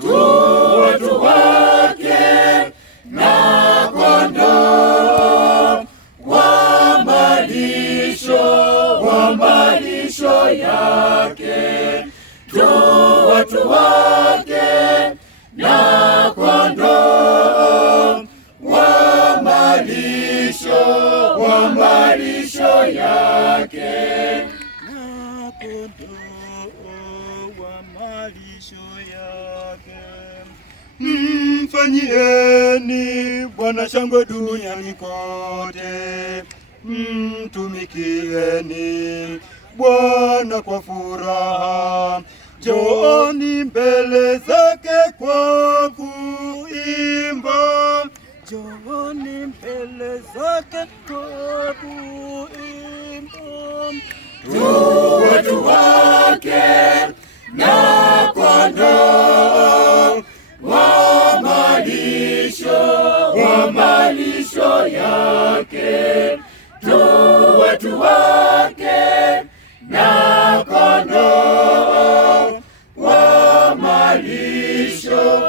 tu watu wake na kondoo wa malisho yake, tu watu wake na kondoo wa malisho yake, na kondoo wa malisho yake. Mfanyieni Bwana shangwe duniani kote, mtumikieni Bwana kwa furaha, njooni mbele zake kwa kuimba, njooni mbele zake kwa kuimba. tu watu wake na kondoo wa malisho yake, tu watu wake na kondoo wa malisho